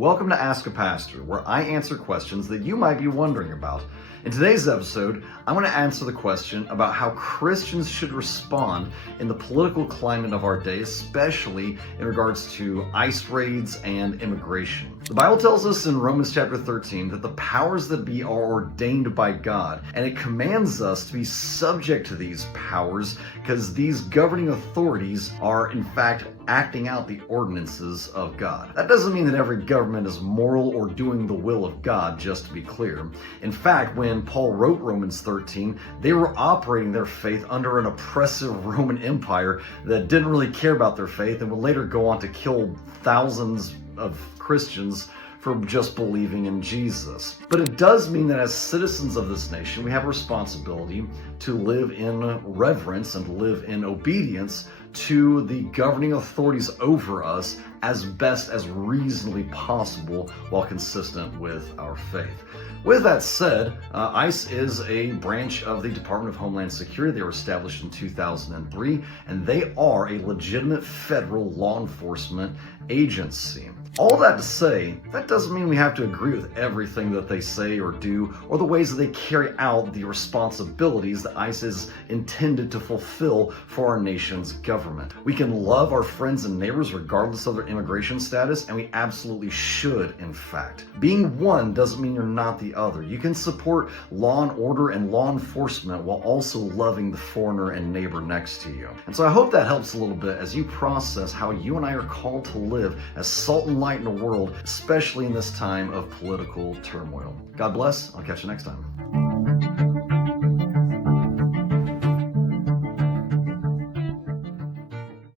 Welcome to Ask a Pastor, where I answer questions that you might be wondering about. In today's episode, I want to answer the question about how Christians should respond in the political climate of our day, especially in regards to ICE raids and immigration. The Bible tells us in Romans chapter 13 that the powers that be are ordained by God, and it commands us to be subject to these powers because these governing authorities are in fact acting out the ordinances of God. That doesn't mean that every government is moral or doing the will of God, just to be clear. In fact, when Paul wrote Romans 13, they were operating their faith under an oppressive Roman Empire that didn't really care about their faith and would later go on to kill thousands of Christians for just believing in Jesus. But it does mean that as citizens of this nation, we have a responsibility to live in reverence and live in obedience to the governing authorities over us as best as reasonably possible while consistent with our faith. With that said, ICE is a branch of the Department of Homeland Security. They were established in 2003, and they are a legitimate federal law enforcement agency. All that to say, that doesn't mean we have to agree with everything that they say or do, or the ways that they carry out the responsibilities that ICE is intended to fulfill for our nation's government. We can love our friends and neighbors regardless of their immigration status, and we absolutely should, in fact. Being one doesn't mean you're not the other. You can support law and order and law enforcement while also loving the foreigner and neighbor next to you. And so I hope that helps a little bit as you process how you and I are called to live as salt and light in the world, especially in this time of political turmoil. God bless. I'll catch you next time.